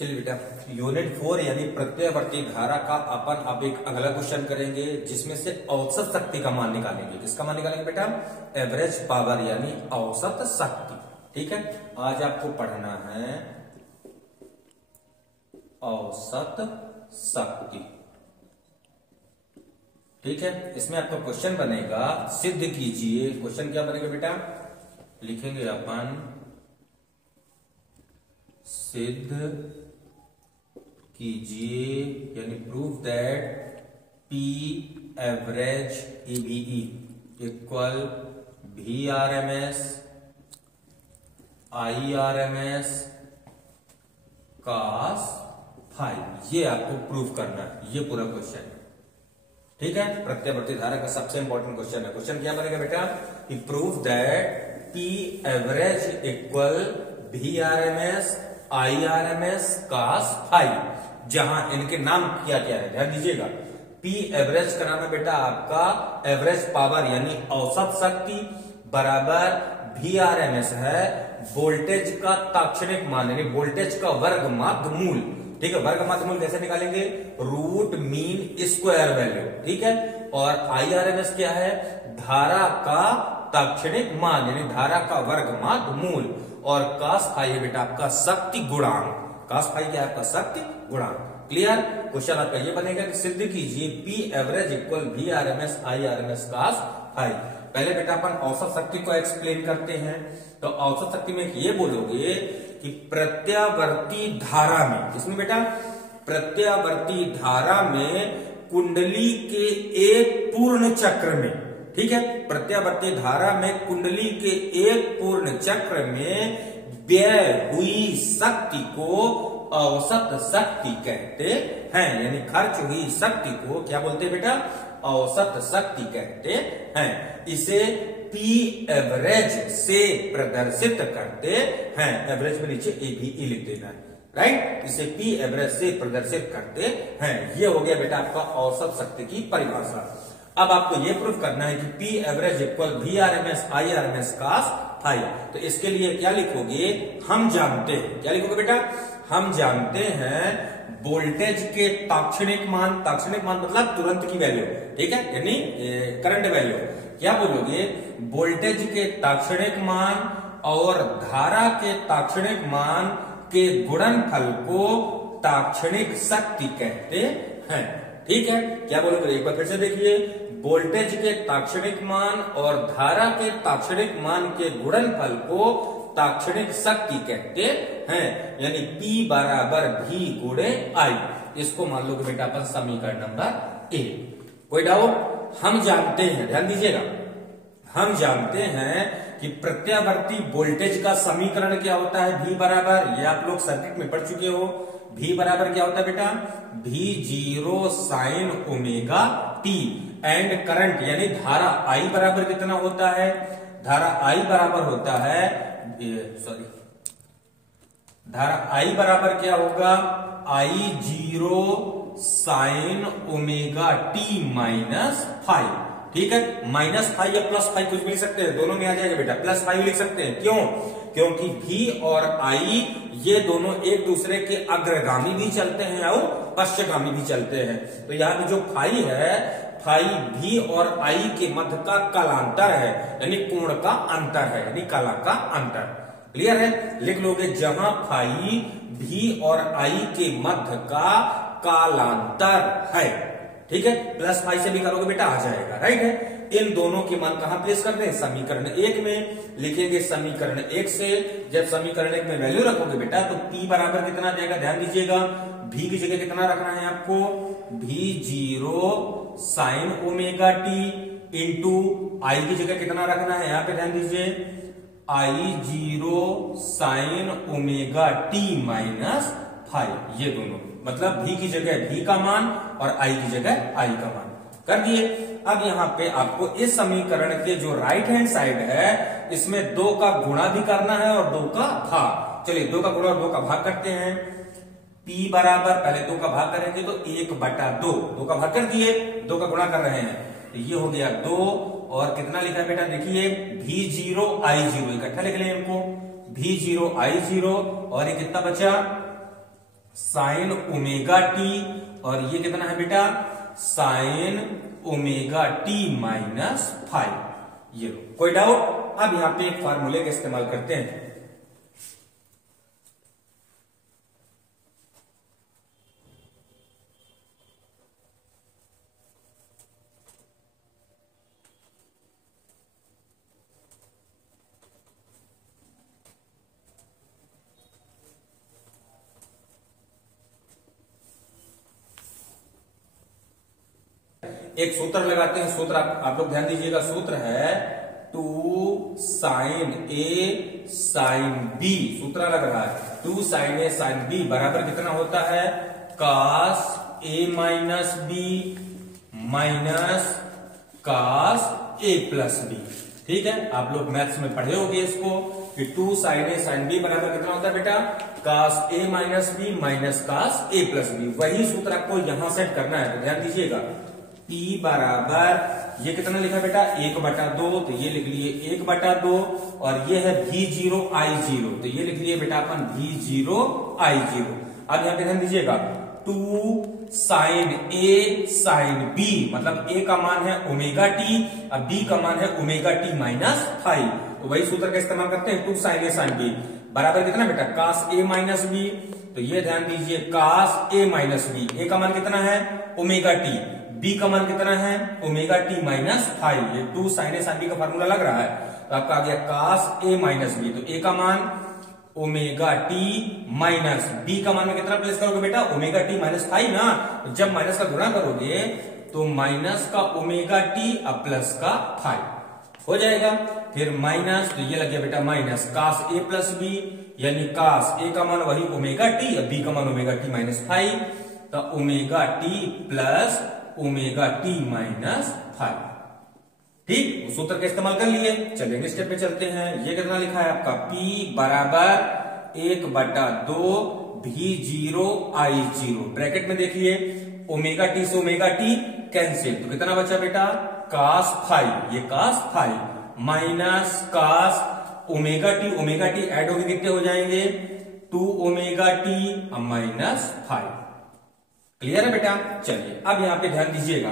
चलिए बेटा, यूनिट 4 यानी प्रत्ययवर्ती धारा का अपन अब एक अगला क्वेश्चन करेंगे जिसमें से औसत शक्ति का मान निकालेंगे। किसका मान निकालेंगे बेटा? एवरेज पावर यानी औसत शक्ति। ठीक है, आज आपको पढ़ना है औसत शक्ति। ठीक है, इसमें आपका क्वेश्चन बनेगा सिद्ध कीजिए। क्वेश्चन क्या बनेगा बेटा? लिखेंगे अपन सिद्ध कीजिए यानी प्रूव दैट पी एवरेज ईबीई equal V R M S I R M S cos five. ये आपको प्रूव करना है, ये पूरा क्वेश्चन है। ठीक है, प्रत्ययवर्ती धारा का सबसे इंपॉर्टेंट क्वेश्चन है। क्वेश्चन क्या बनेगा बेटा? कि prove that P average equal V R M S I R M S cos five. जहां इनके नाम क्या क्या है ध्यान दीजिएगा। पी एवरेज का नाम है बेटा आपका एवरेज पावर यानी औसत शक्ति, बराबर वी आर एम एस है वोल्टेज का ताक्षणिक मान यानी वोल्टेज का वर्ग माध्य मूल। ठीक है, वर्ग माध्य मूल कैसे निकालेंगे? Root mean square value. ठीक है, और आई आर एम एस क्या है? धारा का ताक्षणिक मान यानी धारा का वर्ग माध्य मूल। और कास फाई है बेटा आपका शक्ति गुणांक। कास फाई क्या है आपका? शक्ति गुणांक। क्लियर? क्वेश्चन आपका ये बनेगा कि सिद्ध कीजिए P average equal V R M S I R M S cos phi. पहले बेटा अपन औसत शक्ति को एक्सप्लेन करते हैं। तो औसत शक्ति में ये बोलोगे कि प्रत्यावर्ती धारा में, इसमें बेटा प्रत्यावर्ती धारा में कुंडली के एक पूर्ण चक्र में, ठीक है, प्रत्यावर्ती धारा में कुंडली के एक पूर्ण चक्र में व्यय हुई शक्ति को औसत शक्ति कहते हैं। यानी खर्च हुई शक्ति को क्या बोलते हैं बेटा? औसत शक्ति कहते हैं। इसे पी एवरेज से प्रदर्शित करते हैं। एवरेज में नीचे ए भी ई लिख देना है, राइट? इसे पी एवरेज से प्रदर्शित करते हैं। ये हो गया बेटा आपका औसत शक्ति की परिभाषा। अब आपको ये प्रूफ करना है कि P average equal V R M S I R M S cos five. तो इसके लिए क्या लिखोगे? हम जानते हैं। क्या लिखोगे बेटा? हम जानते हैं वोल्टेज के ताक्षणिक मान। ताक्षणिक मान मतलब तुरंत की वैल्यू, ठीक है, यानी करंट वैल्यू। क्या बोलोगे? वोल्टेज के ताक्षणिक मान और धारा के ताक्षणिक मान के गुणनफल को ताक्षणिक शक्ति कहते हैं। ठीक है, क्या बोलोगे? एक बार फिर से देखिए। वोल्टेज के ताक्षणिक मान और धारा के ताक्षणिक मान के गुणनफल को ताक्षणिक शक्ति कहते हैं। यानी P बराबर V गुणे I। इसको मान लो बेटा अपन समीकरण नंबर ए। कोई डाउट? हम जानते हैं, ध्यान दीजिएगा, हम जानते हैं कि प्रत्यावर्ती वोल्टेज का समीकरण क्या होता है? V बराबर, ये आप लोग सर्किट में पढ़ चुके हो। V बराबर क्या होता है बेटा? V0 sine omega t and current यानी धारा I बराबर कितना होता है? धारा I बराबर होता है, सॉरी, धारा I बराबर क्या होगा? I0 sine omega t minus five. ठीक है, माइनस फाइव या प्लस फाइव कुछ भी लिख सकते हैं, दोनों में आ जाएगा बेटा। प्लस फाइव लिख सकते हैं। क्यों? क्योंकि V और I ये दोनों एक दूसरे के अग्रगामी भी चलते हैं और पश्चगामी भी चलते हैं। तो यहाँ पे जो फाई है, फाई V और I के मध्य का कालांतर है, यानी कोण का अंतर है, यानी कला का अंतर। क्लियर है? लिख लोगे जहां फाई V और I के मध्य का कालांतर है। ठीक है, प्लस फाइव से भी करोगे बेटा आ जाएगा, राइट है। इन दोनों के मान कहां प्लेस करते हैं? समीकरण 1 में लिखेंगे। समीकरण 1 से जब समीकरण 1 में वैल्यू रखोगे बेटा तो P बराबर कितना देगा? ध्यान दीजिएगा, V की जगह कितना रखना है आपको? V0 sine omega t into I की जगह कितना रखना है? यहां पे ध्यान दीजिए, I0 sine omega t minus five. ये दोनों मतलब V की जगह V का मान और I की जगह I का मान कर दिए। अब यहाँ पे आपको इस समीकरण के जो राइट हैंड साइड है इसमें 2 का गुणा भी करना है और 2 का भाग। चलिए 2 का गुणा और 2 का भाग करते हैं। P बराबर, पहले 2 का भाग करेंगे तो 1/2। 2 का भाग कर दिए, 2 का गुणा कर रहे हैं तो ये हो गया 2 और कितना लिखा है बेटा? देखिए V0 I0 इकट्ठा लिख लें इनको। V0 I0 और ये कितना बचा? साइन ओमेगा टी, और ये कितना है बेटा sine omega T minus five. ये लो, कोई डाउट? अब यहां पे एक फार्मूले का इस्तेमाल करते हैं। एक सूत्र लगाते हैं। सूत्र आप लोग ध्यान दीजिएगा। सूत्र है 2 साइन ए साइन बी। सूत्र लग रहा है 2 साइन ए साइन बी बराबर कितना होता है कास ए माइनस बी माइनस कास ए प्लस बी। ठीक है, आप लोग मैथ्स में पढ़े होंगे इसको कि 2 साइन ए साइन बी बराबर कितना होता है बेटा कास ए माइनस बी माइनस कास ए प्लस बी। वही सूत्र आपको यहां सेट करना है, तो ध्यान दीजिएगा। P बराबर ये कितना लिखा बेटा 1/2, तो ये लिख लिए 1/2, और ये है V0 I0, तो ये लिख लिए बेटा अपन V0 I0। अब यहां पे ध्यान दीजिएगा 2 साइन ए साइन बी, मतलब ए का मान है ओमेगा टी, अब बी का मान है ओमेगा टी माइनस 5, तो वही सूत्र का इस्तेमाल करते हैं। 2 साइन ए साइन बी बराबर कितना बेटा कास ए माइनस बी, तो ये ध्यान दीजिए कास ए माइनस बी, ए का मान कितना है ओमेगा टी, बी का मान कितना है ओमेगा टी माइनस 5। ये 2 साइन ए साइन बी का फार्मूला लग रहा है, तो आपका आ गया कास ए माइनस बी, तो ए का मान ओमेगा टी माइनस बी का मान में कितना प्लेस करोगे बेटा ओमेगा टी माइनस 5 ना, तो जब माइनस का गुणा करोगे तो माइनस का ओमेगा टी अब प्लस का 5 हो जाएगा। फिर माइनस, तो ये लग गया बेटा माइनस कास ए प्लस बी, यानी कास ए का मान वही ओमेगा टी, अब बी का मान ओमेगा टी माइनस 5, तो omega T plus omega T minus 5। ठीक, सूत्र का इस्तेमाल कर लिए। चलिए अगले स्टेप पे चलते हैं। ये कितना लिखा है आपका P बराबर 1/2 V0 I0। ब्रैकेट में देखिए ओमेगा टी से ओमेगा टी कैंसिल, तो कितना बचा बेटा कास 5, ये cos 5 minus cos omega T add होकर कितने हो जाएंगे 2 ओमेगा टी माइनस 5। क्लियर है बेटा? चलिए अब यहां पे ध्यान दीजिएगा,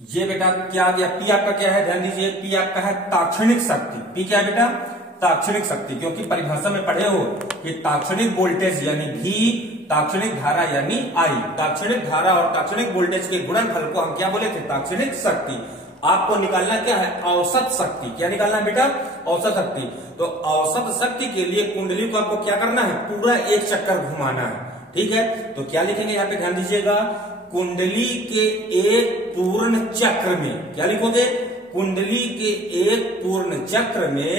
ये बेटा क्या आ गया P आपका क्या है ध्यान दीजिए, P आपका है ताक्षणिक शक्ति। P क्या है बेटा ताक्षणिक शक्ति, क्योंकि परिभाषा में पढ़े हो कि ताक्षणिक वोल्टेज यानी V, ताक्षणिक धारा यानी I, ताक्षणिक धारा और ताक्षणिक वोल्टेज के गुणनफल को हम क्या बोले थे ताक्षणिक शक्ति। आपको निकालना क्या है औसत शक्ति। क्या निकालना है बेटा औसत शक्ति। तो औसत शक्ति के लिए कुंडली को आपको क्या करना है पूरा एक चक्कर घुमाना है। ठीक है, तो क्या लिखेंगे यहाँ पे ध्यान दीजिएगा, कुंडली के एक पूर्ण चक्र में, क्या लिखोगे कुंडली के एक पूर्ण चक्र में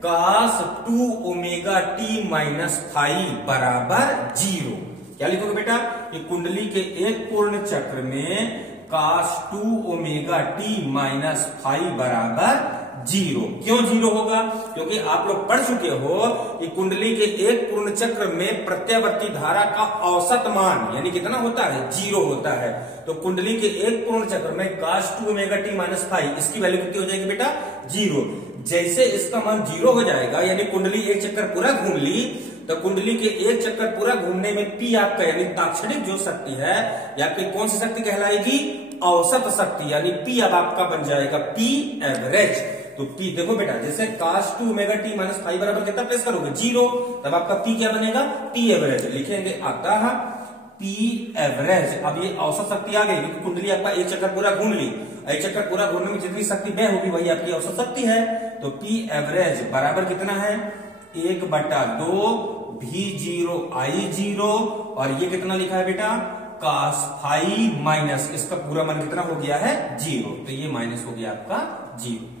कास 2 ओमेगा टी माइनस 5 बराबर 0। क्या लिखोगे बेटा कि कुंडली के एक पूर्ण चक्र में कास 2 ओमेगा टी माइनस 5 बराबर 0। क्यों 0 होगा? क्योंकि आप लोग पढ़ चुके हो कि कुंडली के एक पूर्ण चक्र में प्रत्यावर्ती धारा का औसत मान यानी कितना होता है 0 होता है। तो कुंडली के एक पूर्ण चक्र में कास 2 ओमेगा टी माइनस 5 इसकी वैल्यू कितनी हो जाएगी बेटा 0। जैसे इसका मान 0 हो जाएगा यानी कुंडली एक चक्कर पूरा घूम ली, तो कुंडली के एक चक्कर पूरा घूमने में P आपका यानी ताक्षणिक जो शक्ति है या फिर कौन सी शक्ति कहलाएगी औसत शक्ति, यानी P अब आपका बन जाएगा P एवरेज। तो P देखो बेटा जैसे कास 2 ओमेगा टी माइनस 5 बराबर कितना प्लेस करोगे 0, तब आपका P क्या बनेगा P एवरेज। लिखेंगे आता है P एवरेज। अब ये औसत शक्ति आ गई क्योंकि कुंडली आपका एक चक्कर पूरा घूम ली, एक चक्कर पूरा घूमने में जितनी शक्ति व्यय होगी वही आपकी औसत शक्ति है। तो P एवरेज बराबर कितना है 1/2 V0 I0, और ये कितना लिखा है बेटा कास 5 माइनस इसका पूरा मान कितना हो गया है 0, तो ये माइनस हो गया आपका 0।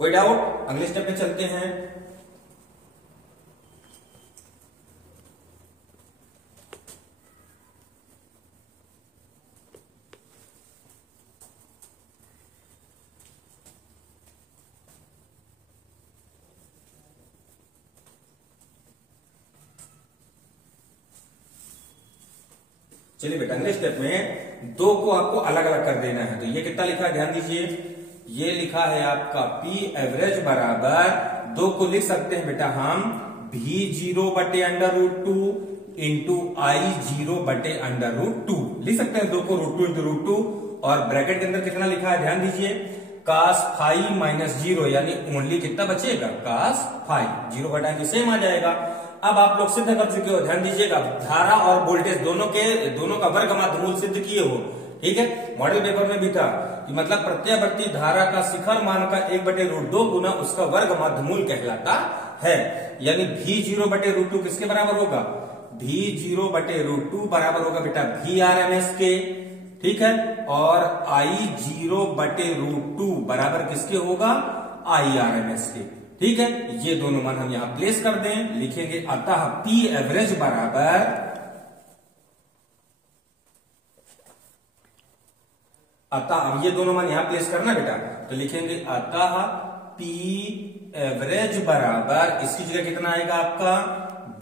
कोई डाउट? अगले स्टेप पे चलते हैं। चलिए बेटा अगले स्टेप में 2 को आपको अलग अलग कर देना है। तो ये कितना लिखा है ध्यान दीजिए, ये लिखा है आपका P एवरेज बराबर 2 को लिख सकते हैं बेटा हम v0/√2 इंटू I0/√2 लिख सकते हैं, 2 को √2 इंटू √2 और ब्रैकेट के अंदर कितना लिखा है ध्यान दीजिए, cos फाई -0 यानी ओनली कितना बचेगा cos फाई, 0 घटाएंगे सेम आ जाएगा। अब आप लोग सिद्ध कर चुके हो, ध्यान दीजिएगा, धारा और वोल्टेज दोनों का वर्ग माध्यमूल सिद्ध किए हो, ठीक है। मॉडल पेपर में भी था कि मतलब प्रत्यावर्ती धारा का शिखर मान का 1/√2 गुना उसका वर्ग माध्यमूल कहलाता है, यानी v0/√2 किसके बराबर होगा, v0/√2 बराबर होगा बेटा Vrms के, ठीक है, और I0/√2 बराबर किसके होगा, Irms के, ठीक है। ये दोनों मान हम यहां प्लेस कर दें, लिखेंगे अतः P एवरेज बराबर, अतः अब ये दोनों मान यहां प्लेस करना बेटा, तो लिखेंगे अतः P एवरेज बराबर, इसकी जगह कितना आएगा आपका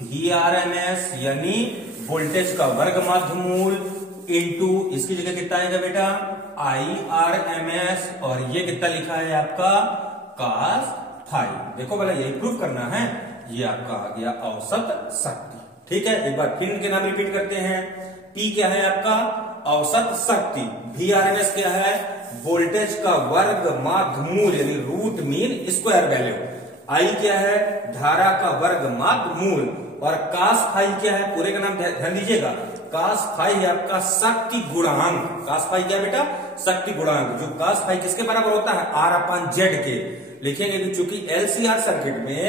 Vrms यानी वोल्टेज का वर्ग माध्यमूल इंटू इसकी जगह कितना आएगा बेटा Irms, और ये कितना लिखा है आपका cos फाई। देखो भला यही प्रूफ करना है, ये आपका आ गया औसत शक्ति, ठीक है। एक बार फिर इनके नाम रिपीट करते हैं, P क्या है आपका औसत शक्ति, Vrms क्या है वोल्टेज का वर्ग माध्यमूल यानी root mean square value, I क्या है धारा का वर्ग माध्यमूल, और cos फाई क्या है, पूरे का नाम ध्यान दीजिएगा, cos फाई है आपका शक्ति गुणांक, cos फाई क्या बेटा शक्ति गुणांक, जो cos फाई किसके बराबर होता है R/Z के, लिखेंगे कि चूंकि LCR सर्किट में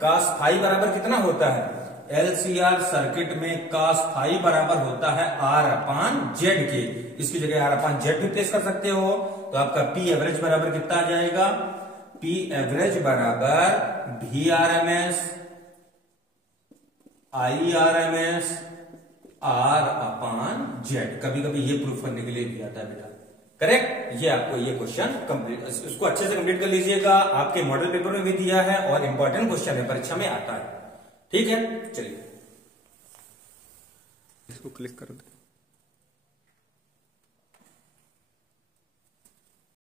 cos फाई बराबर कितना होता है, LCR सर्किट में cos फाई बराबर होता है R/Z के, इसकी जगह R/Z भी प्लेस कर सकते हो, तो आपका P एवरेज बराबर कितना आ जाएगा, P एवरेज बराबर Vrms Irms R/Z, कभी कभी ये प्रूफ करने के लिए भी आता है बेटा, करेक्ट। ये आपको ये क्वेश्चन कंप्लीट, इसको अच्छे से कंप्लीट कर लीजिएगा, आपके मॉडल पेपर में भी दिया है और इंपॉर्टेंट क्वेश्चन है, परीक्षा में आता है, ठीक है। चलिए इसको क्लिक कर दो।